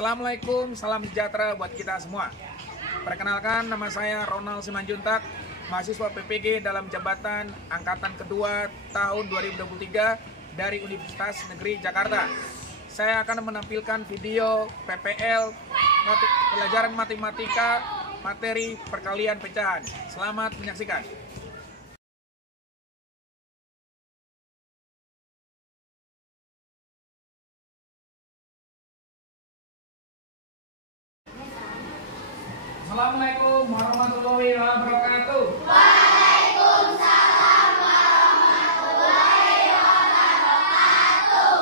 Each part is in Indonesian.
Assalamualaikum, salam sejahtera buat kita semua. Perkenalkan, nama saya Ronald Simanjuntak, mahasiswa PPG dalam jabatan angkatan kedua tahun 2023 dari Universitas Negeri Jakarta. Saya akan menampilkan video PPL pelajaran matematika materi perkalian pecahan. Selamat menyaksikan. Assalamualaikum warahmatullahi wabarakatuh. Waalaikumsalam warahmatullahi wabarakatuh.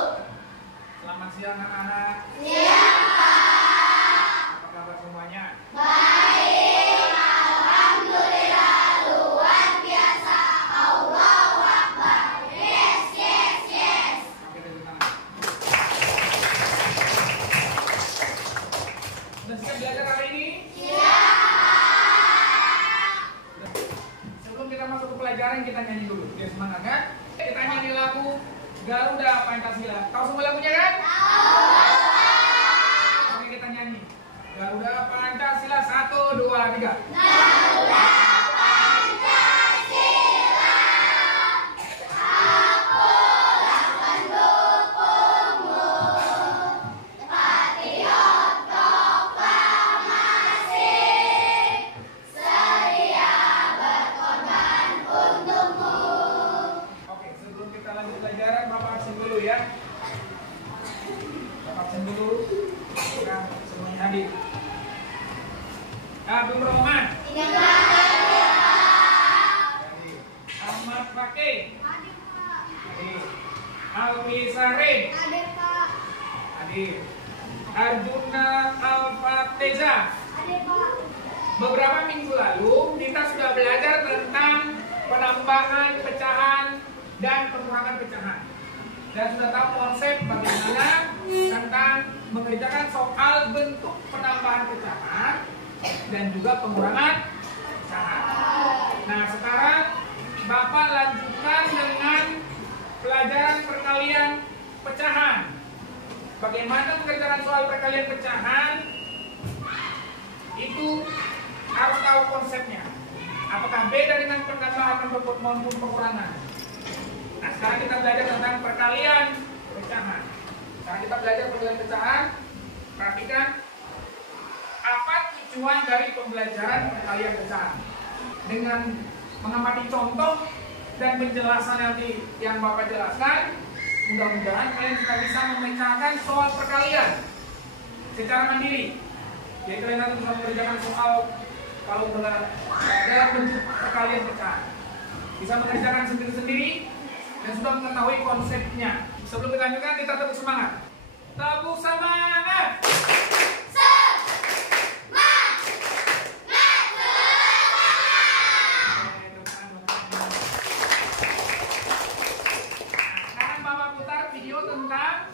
Selamat siang anak-anak. Siang, Pak. Apa kabar semuanya? Baik, alhamdulillah, luar biasa. Allahu Akbar. Yes, yes, yes. Oke, tepuk tangan. Sudah siap belajar hari ini? Sebelum kita masuk ke pelajaran, kita nyanyi dulu. Biar semangat kan? Kita nyanyi lagu Garuda Pancasila. Tahu semua lagunya kan? Tahu. Oke, kita nyanyi Garuda Pancasila 1, 2, 3. Garuda Pancasila, aku akan mendukungmu. Patriot proklamasi, sedia berkorban untukmu. Oke, sebelum kita lanjut pelajaran, Bapak absen dulu ya. Bapak absen dulu. Nah, semuanya hadir. Abdul Rahman. Tidak hadir, Hadir. Ahmad Fakih. Hadir, Pak. Hadir. Alwi Sarin. Hadir, Pak. Hadir. Arjuna Alfateza. Hadir, Pak. Beberapa minggu lalu kita sudah belajar tentang penambahan pecahan dan pengurangan pecahan. Dan sudah tahu konsep bagaimana tentang mengerjakan soal bentuk penambahan pecahan dan juga pengurangan pecahan. Nah, sekarang Bapak lanjutkan dengan pelajaran perkalian pecahan. Bagaimana mengerjakan soal perkalian pecahan? Itu harus tahu konsepnya. Apakah beda dengan penambahan maupun pengurangan? Nah, sekarang kita belajar tentang perkalian pecahan. Sekarang kita belajar perkalian pecahan. Perhatikan apa tujuan dari pembelajaran perkalian pecahan. Dengan mengamati contoh dan penjelasan nanti yang Bapak jelaskan, mudah-mudahan kalian juga bisa memecahkan soal perkalian secara mandiri. Jadi kalian nanti bisa mengerjakan soal kalau dalam bentuk perkalian pecahan, bisa mengerjakan sendiri-sendiri dan sudah mengetahui konsepnya. Sebelum kita lanjutkan, kita tepuk semangat. Tepuk semangat. Sekarang Bapak putar video tentang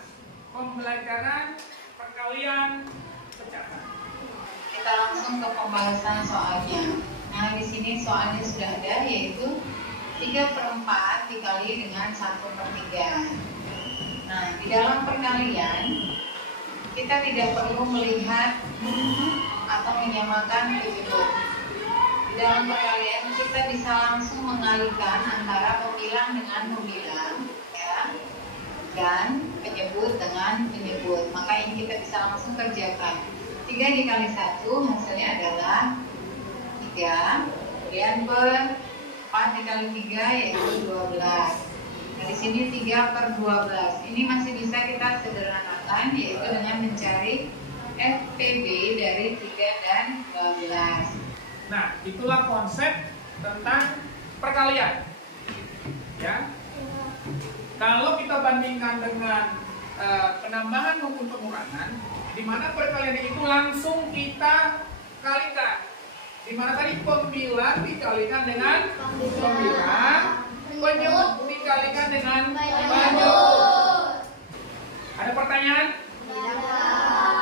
pembelajaran perkalian pecahan. Kita langsung ke pembahasan soalnya. Nah, di sini soalnya sudah ada, yaitu 3/4 dikali dengan 1/3. Nah, di dalam perkalian kita tidak perlu melihat atau menyamakan penyebut. Di dalam perkalian kita bisa langsung mengalihkan antara pembilang dengan pembilang, ya, dan penyebut dengan penyebut. Maka ini kita bisa langsung kerjakan. 3 dikali 1 hasilnya adalah 3. Kemudian per 4 dikali 3 yaitu 12. Nah, di sini 3/12. Ini masih bisa kita sederhanakan, yaitu dengan mencari FPB dari 3 dan 12. Nah, itulah konsep tentang perkalian. Ya. Kalau kita bandingkan dengan penambahan maupun pengurangan, di mana perkalian itu langsung kita kalikan. Di mana tadi pembilang dikalikan dengan pembilang, penyebut dikalikan dengan penyebut. Ada pertanyaan?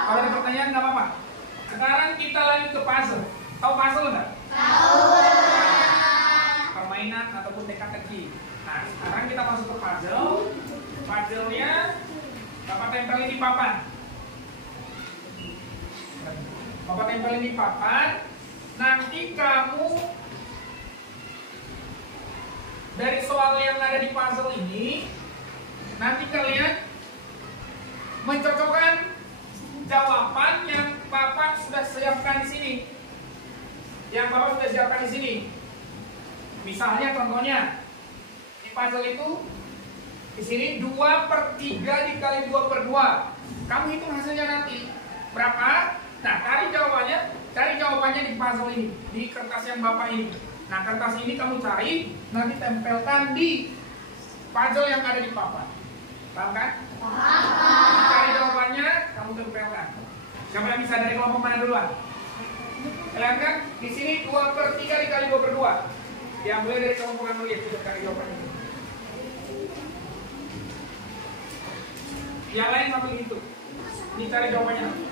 Kalau ada pertanyaan nggak apa-apa. Sekarang kita lanjut ke puzzle. Tahu puzzle nggak? Tahu. Permainan ataupun teka-teki. Nah, sekarang kita masuk ke puzzle. Puzzle-nya Bapak tempelin di papan. Bapak tempelin di papan. Nanti kamu dari soal yang ada di puzzle ini, nanti kalian mencocokkan jawaban yang Bapak sudah siapkan di sini. Yang Bapak sudah siapkan di sini. Misalnya contohnya di puzzle itu di sini 2/3 dikali 2/2. Kamu hitung hasilnya nanti berapa? Nah, cari jawabannya di puzzle ini, di kertas yang Bapak ini. Nah, kertas ini kamu cari, nanti tempelkan di puzzle yang ada di papan. Paham kan? Paham. Cari jawabannya, kamu tempelkan. Siapa yang bisa dari kelompok mana duluan? Kalian kan? Di sini 2/3 dikali 2/2. Diambil dari kelompok yang dulu ya, sudah cari jawabannya. Yang lain sambil hitung. Ini cari jawabannya.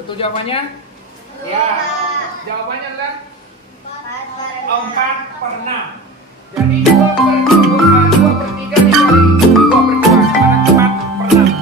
Betul jawabannya? Ya. Jawabannya adalah 4/6. Jadi 2/3 dikali 2/2 sama 4/6.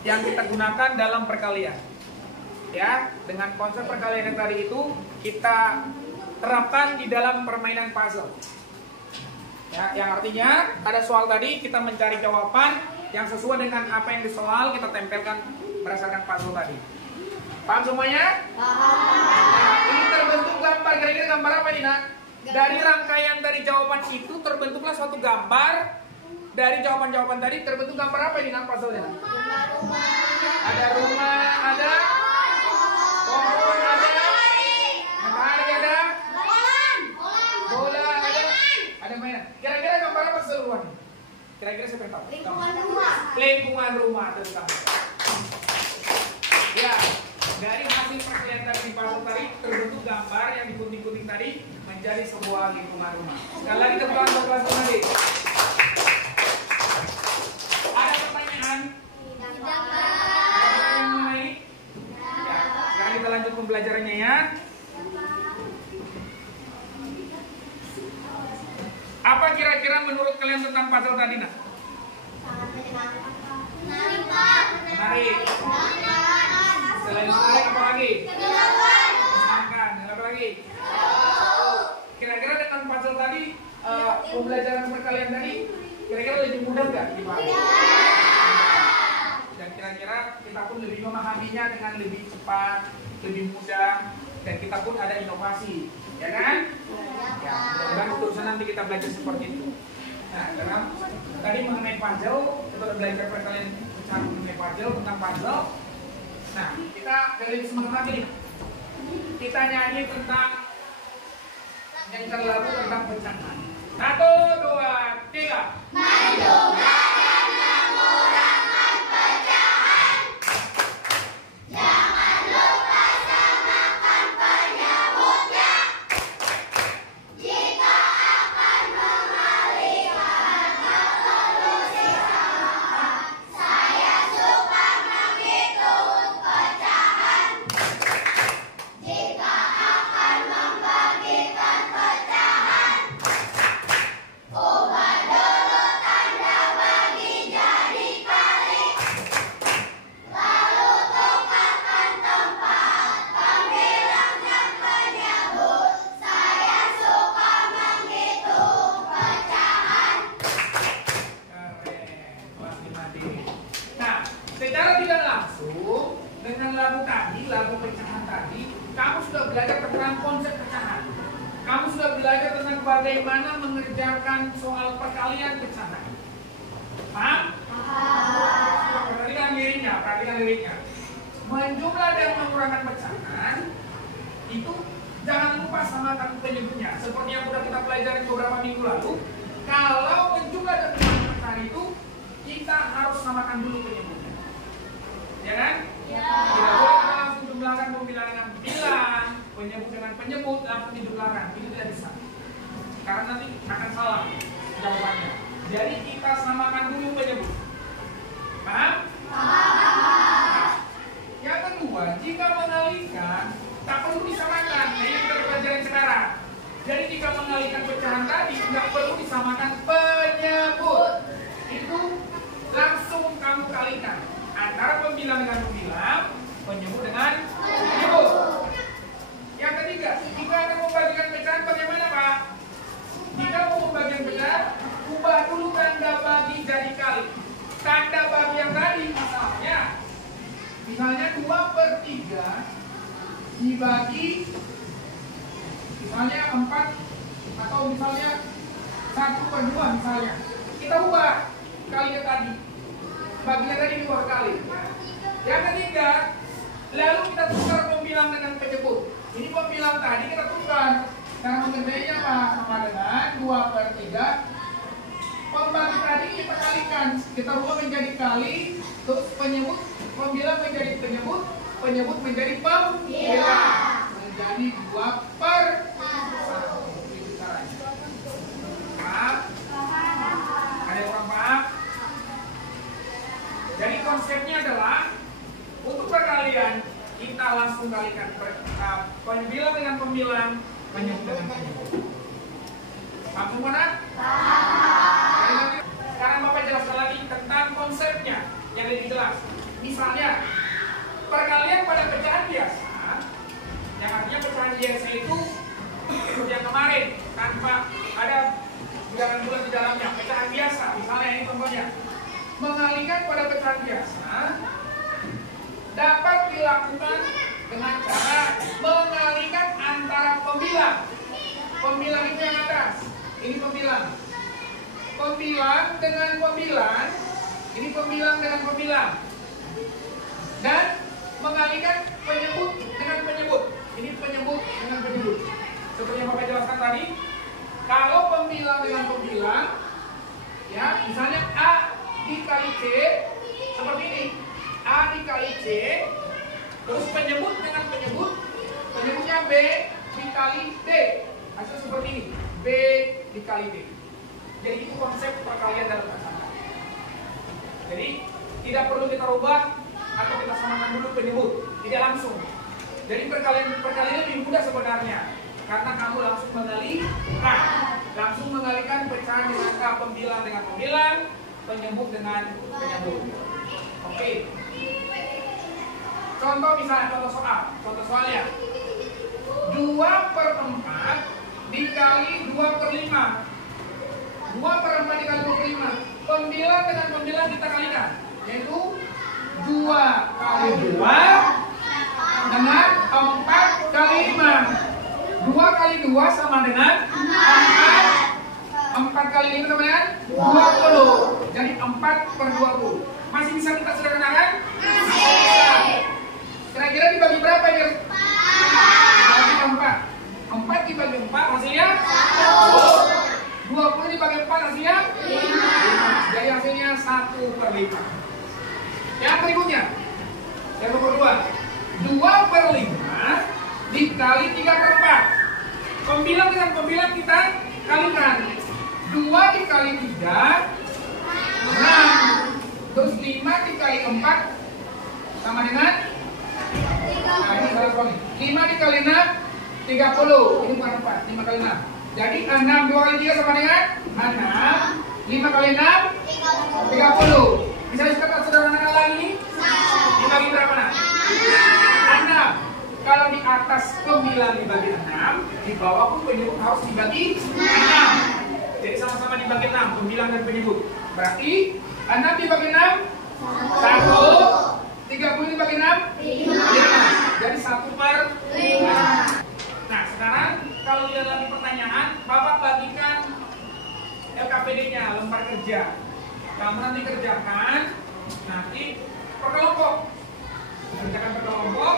Yang kita gunakan dalam perkalian, ya, dengan konsep perkalian yang tadi itu kita terapkan di dalam permainan puzzle, ya, yang artinya ada soal tadi kita mencari jawaban yang sesuai dengan apa yang di soal kita tempelkan berdasarkan puzzle tadi. Paham semuanya? Nah, ini terbentuk gambar, kira-kira gambar apa ini, nak? Dari rangkaian dari jawaban itu terbentuklah suatu gambar. Dari jawaban-jawaban tadi terbentuk gambar apa ini, nak, puzzle-nya? Ada rumah, ada pohon, ada matahari, ada bola, ada mainan. Kira-kira gambar apa keseluruhan? Kira-kira siapa yang tahu? Lingkungan rumah terutama. Ya, dari hasil perkalian tadi di puzzle tadi terbentuk gambar yang digunting-gunting tadi menjadi sebuah lingkungan rumah. Sekali lagi tepuk tangan buat kelas tadi. Ada pertanyaan? Kita lanjut pembelajarannya ya. Apa kira-kira menurut kalian tentang puzzle tadi, nak? Menarik. Selain menarik apa lagi? Menyenangkan. Apa lagi? Kira-kira dengan puzzle tadi, pembelajaran perkalian tadi, kira-kira lebih mudah nggak dipahami? Dan kira-kira kita pun lebih memahaminya dengan lebih cepat, lebih mudah, dan kita pun ada inovasi, ya kan? Ya, mudah-mudahan seterusnya nanti kita belajar seperti itu. Nah, dalam tadi mengenai puzzle, kita udah belajar perkalian pecahan mengenai puzzle, tentang puzzle. Nah, kita lebih semangat lagi nih. Kita nyanyi tentang lagu tentang pecahan. 1, 2, 3. Maju dan mengurangi pecahan. Jangan lupa samakan penyebutnya. nanti. Nah, secara tidak langsung dengan lagu tadi, lagu pecahan tadi, kamu sudah belajar tentang konsep pecahan. Kamu sudah belajar tentang bagaimana mengerjakan soal perkalian pecahan. Paham? Perhatikan liriknya. Menjumlah dan mengurangi pecahan itu jangan lupa samakan penyebutnya. Seperti yang sudah kita pelajari beberapa minggu lalu, kalau menjumlah dan mengurangi pecahan itu kita harus samakan dulu penyebutnya. Ya kan? Ya. Tidak boleh kita langsung jumlahkan pembilang dengan bilang, penyebut dengan penyebut langsung dijumlahkan. Itu tidak bisa. Karena nanti akan salah jawabannya. Jadi kita samakan dulu penyebut. Paham? Nah, yang kedua, jika mengalihkan tak perlu disamakan. Nah, ini kita pelajarin sekarang. Jadi jika mengalihkan pecahan tadi tidak perlu disamakan penyebut. Itu langsung kamu kalikan antara pembilang dengan pembilang, penyebut dengan penyebut. Yang ketiga, jika akan membagikan pecahan bagaimana, Pak? Jika mau membagikan pecahan, ubah dulu tanda bagi jadi kali. Tanda bagi yang tadi misalnya 2/3 dibagi misalnya 4 atau misalnya 1/2 misalnya. Kita ubah kalinya tadi. Bagian tadi 2 kali. Yang ketiga, lalu kita tukar pembilang dengan penyebut. Ini pembilang tadi kita tukar. Cara mengerjainya apa? Sama dengan 2/3. Pembagi tadi kita kalikan. Kita ubah menjadi kali, terus penyebut, pembilang menjadi penyebut, penyebut menjadi pembilang. Menjadi 2/1. Itu caranya. Paham? Ada yang kurang paham? Jadi konsepnya adalah untuk perkalian kita langsung kalikan pembilang dengan pembilang, penyebut dengan penyebut. Paham semua? Sekarang Bapak jelaskan lagi tentang konsepnya yang lebih jelas. Misalnya perkalian pada pecahan biasa, yang artinya pecahan biasa itu seperti yang kemarin tanpa ada bilangan bulan di dalamnya, pecahan biasa. Misalnya ini contohnya. Mengalihkan pada pecahan biasa dapat dilakukan dengan cara mengalihkan antara pembilang. Pembilang itu yang atas, ini pembilang. Pembilang dengan pembilang, ini pembilang dengan pembilang. Dan mengalihkan penyebut dengan penyebut, ini penyebut dengan penyebut. Seperti yang Bapak jelaskan tadi, kalau pembilang dengan pembilang, ya misalnya A dikali C seperti ini, A dikali C, terus penyebut dengan penyebut, penyebutnya B dikali D, hasil seperti ini, B dikali D. Jadi itu konsep perkalian dalam bahasa Arab. Jadi tidak perlu kita rubah atau kita samakan dulu penyebut, tidak langsung. Jadi perkalian lebih mudah sebenarnya karena kamu langsung mengalihkan, langsung mengalihkan pecahan dengan pembilang dengan pembilang, penyebut dengan penyebut. Oke. Contoh misalnya contoh soalnya 2/4 dikali 2/5. 2/4 dikali 2/5. Pembilang dengan pembilang kita kalikan, yaitu 2 kali 2 dengan 4 kali 5. 2 kali 2 sama dengan 4. 4 kali 5 sama dengan 20. Jadi 4/20. Masih bisa kita sederhanakan? Masih. Kira-kira dibagi berapa ya? Dibagi 4. 4 dibagi 4 hasilnya 1. 20 dibagi 4 hasilnya 5. Jadi hasilnya 1/5. Yang berikutnya, yang nomor 2, 2/5 dikali 3/4. Pembilang dengan pembilang kita kalikan. 2 dikali 3 6. Terus 5 dikali 4 sama dengan, nah ini salah soal nih, 5 dikali 6 30. Ini bukan 4, 5 kali 6. Jadi 6 2 kali 3 sama dengan 6. 5 kali 6 30. Bisa kita sederhanakan lagi? Dibagi berapa? 6. Kalau di atas pembilang dibagi 6, di bawah pun penyebut harus dibagi 6. Jadi sama-sama dibagi 6, pembilang dan penyebut. Berarti 6 dibagi 6? 1. 30 dibagi 6? 5. Jadi 1/5. Nah, sekarang kalau dilihat lagi pertanyaan, Bapak bagikan LKPD-nya, lembar kerja. Kamu nanti kerjakan, nanti per kelompok. Kerjakan per kelompok,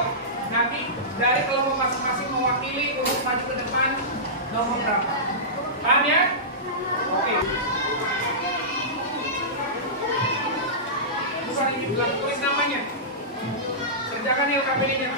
nanti dari kelompok masing-masing mewakili untuk maju ke depan nomor berapa. Paham ya? Oke. Bukan ini bilang, tulis namanya. Kerjakan LKPD-nya.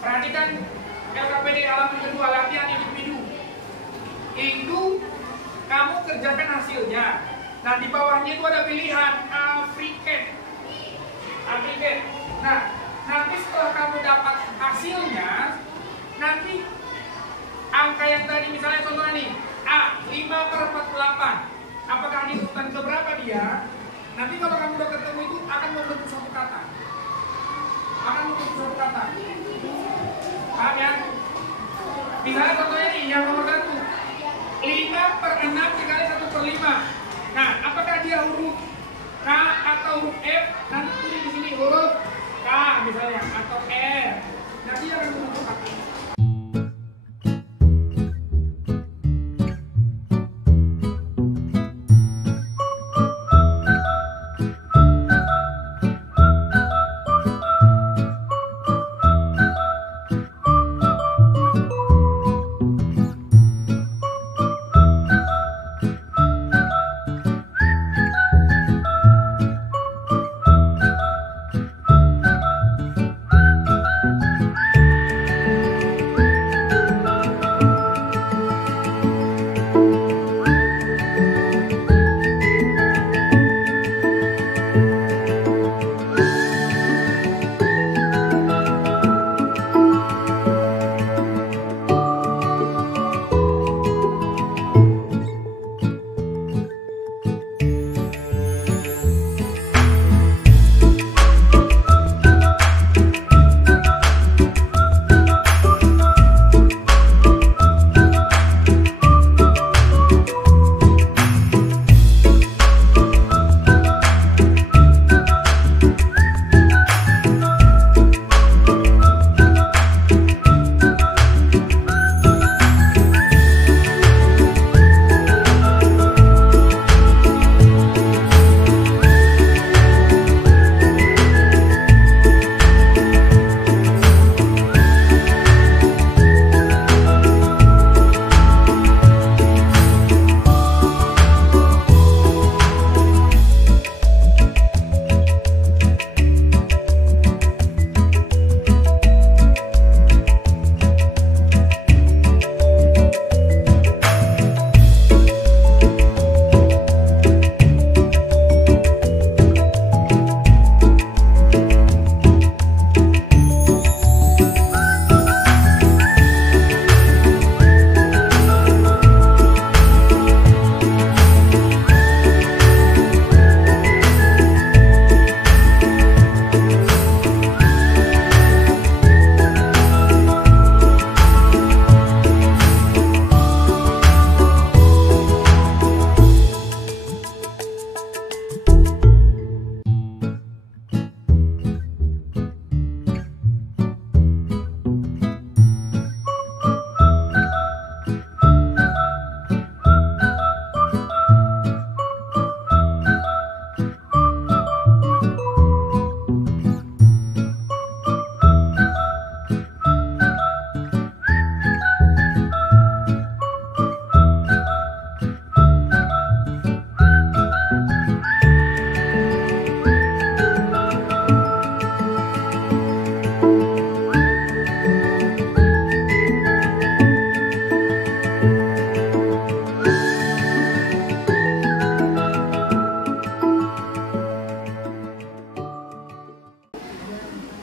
Perhatikan LKPD halaman kedua, latihan individu. Itu kamu kerjakan hasilnya. Nah, di bawahnya itu ada pilihan African. Nah, nanti setelah kamu dapat hasilnya, nanti angka yang tadi misalnya contohnya nih A 5/48. Apakah di urutan keberapa dia? Nanti kalau kamu udah ketemu itu akan membentuk satu kata. Paham ya? Misalnya contohnya nih, yang nomor 1 5/6 dikali 1/5. Nah, apakah dia huruf K atau huruf F? Nanti tulis di sini huruf K misalnya atau R. Nanti dia akan membentuk kata.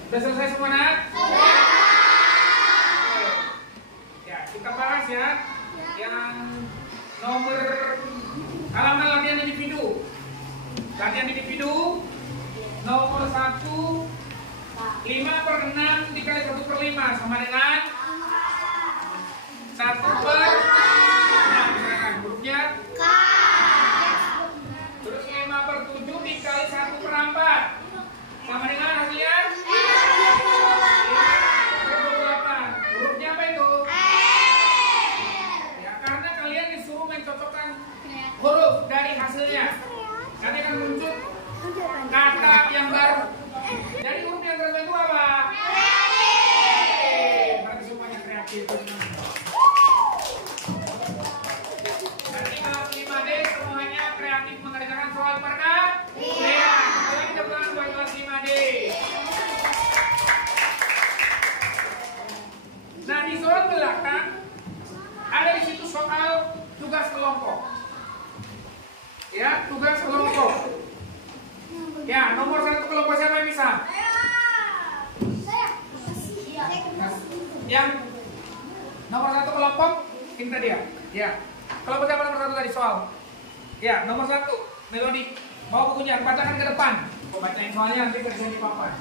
Sudah selesai semua, Nak? Sudah. Ya, kita bahas ya. Yang nomor halaman latihan individu. Latihan individu nomor 1, 5/6 dikali 1/5 sama dengan 1/6. Misalkan hurufnya K. terus 5/7 dikali 1/4 sama dengan hasilnya 5/28. Hurufnya apa itu? Ya, karena kalian disuruh mencocokkan huruf dari hasilnya. Nanti akan muncul kata yang baru. Jadi huruf yang tertentu apa? Berarti semuanya kreatif. Nanti kelas 5D semuanya kreatif mengerjakan soal perkalian. Kalian kita bilang buat kelas 5D. Nah, di soal belakang ada di situ soal tugas kelompok. Ya, tugas kelompok. Ya, nomor 1 kelompok siapa yang bisa? Yang nomor 1 kelompok ini tadi ya. Ya. Kelompok siapa nomor 1 tadi soal? Ya, nomor 1 Melodi. Bawa bukunya, bacakan ke depan. Kau bacain soalnya nanti kerjaan di papan.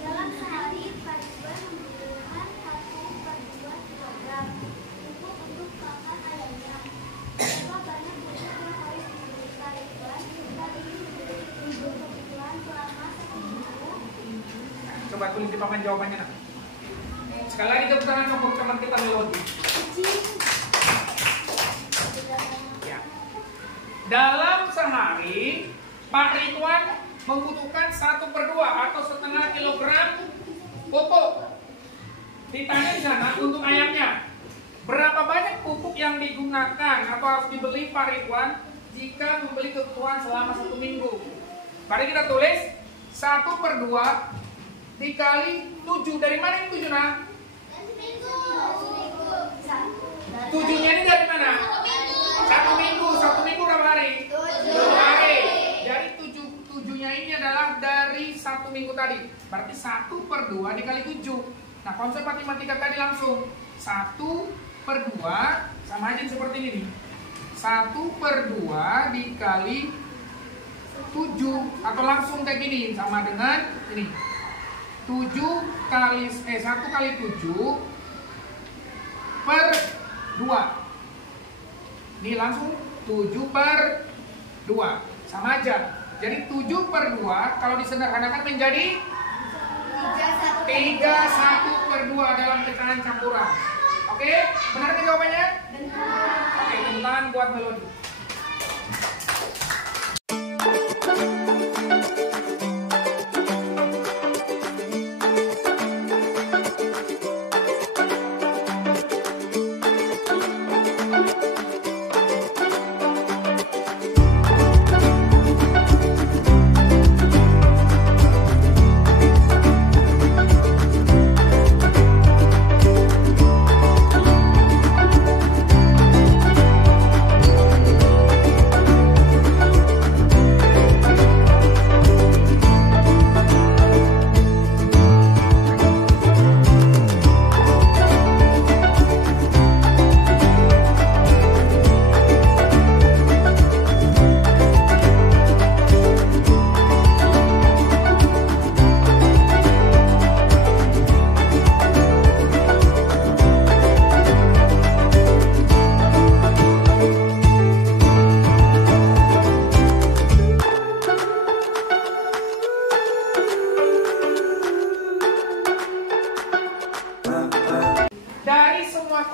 Dalam sehari, Pariban membutuhkan 1/2 kilogram pupuk untuk pakan ayamnya. Berapa banyak pupuk yang harus dibeli Pariban jika ingin memiliki kebutuhan selama 1 minggu? Coba tulis di papan jawabannya, Nak. Sekali lagi tepuk tangan untuk teman kita Melodi. Ya. Dalam sehari, Pak Ridwan membutuhkan 1/2 atau setengah kilogram pupuk. Ditanya di sana untuk ayamnya. Berapa banyak pupuk yang digunakan atau harus dibeli Pak Ridwan jika membeli kebutuhan selama 1 minggu? Mari kita tulis 1/2 dikali 7. Dari mana ini 7, Nak? 7-nya ini dari mana? 1 minggu. 1 minggu berapa hari? 7 hari. Jadi 7-nya ini adalah dari 1 minggu tadi. Berarti 1/2 dikali 7. Nah, konsep matematika tadi langsung 1/2 sama aja seperti ini nih. 1/2 dikali 7 atau langsung kayak gini sama dengan ini. 1 kali 7 per 2. Ini langsung 7/2 sama aja. Jadi 7/2 kalau disederhanakan menjadi 3/1/2 dalam pecahan campuran. Oke, benar kan jawabannya? Benar. Oke, tepuk tangan buat Melodi.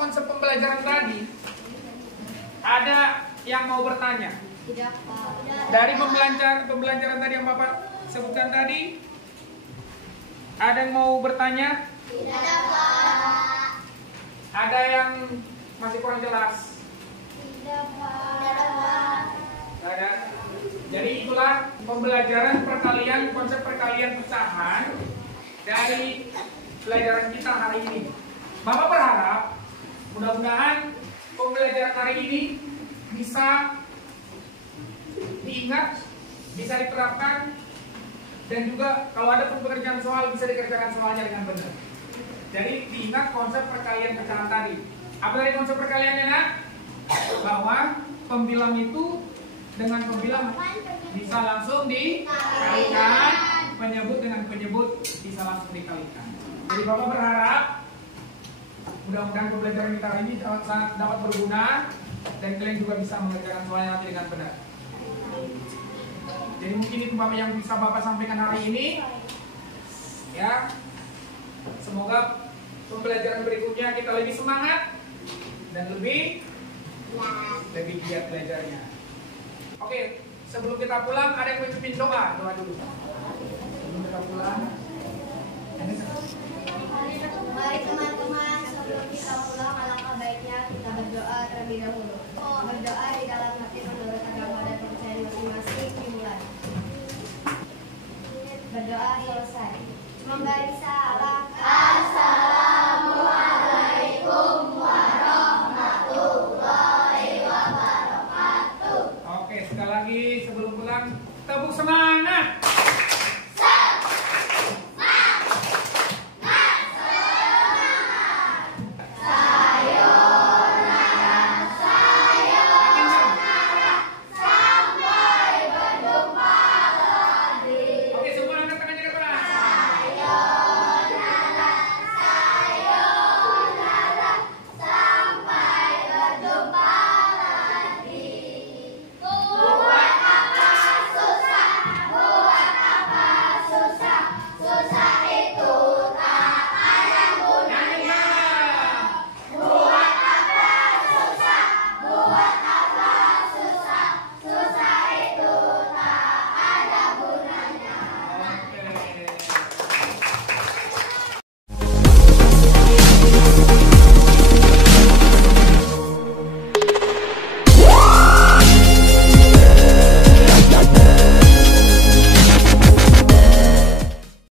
konsep pembelajaran tadi, ada yang mau bertanya? Tidak, Pak. Dari pembelajaran tadi yang Bapak sebutkan tadi, ada yang mau bertanya? Tidak, Pak. Ada yang masih kurang jelas? Tidak, Pak. Tidak ada. Jadi itulah pembelajaran perkalian, konsep perkalian pecahan dari pelajaran kita hari ini. Bapak berharap mudah-mudahan pembelajaran hari ini bisa diingat, bisa diterapkan Dan juga kalau ada pekerjaan soal bisa dikerjakan soalnya dengan benar. Jadi diingat konsep perkalian pecahan tadi. Apa dari konsep perkaliannya nak? Bahwa pembilang itu dengan pembilang bisa langsung dikalikan, penyebut dengan penyebut bisa langsung dikalikan. Jadi Bapak berharap mudah-mudahan pembelajaran kita hari ini sangat dapat berguna dan kalian juga bisa mengerjakan soalnya nanti dengan benar. Jadi mungkin itu Bapak yang bisa Bapak sampaikan hari ini. Ya, semoga pembelajaran berikutnya kita lebih semangat dan lebih giat belajarnya. Oke, sebelum kita pulang ada yang memimpin doa dulu. Sebelum kita pulang. Mari teman-teman, sebelum kita pulang alangkah baiknya kita berdoa terlebih dahulu. Berdoa di dalam hati menurut agama dan kepercayaan masing-masing dimulai. Berdoa selesai. Memberi salam.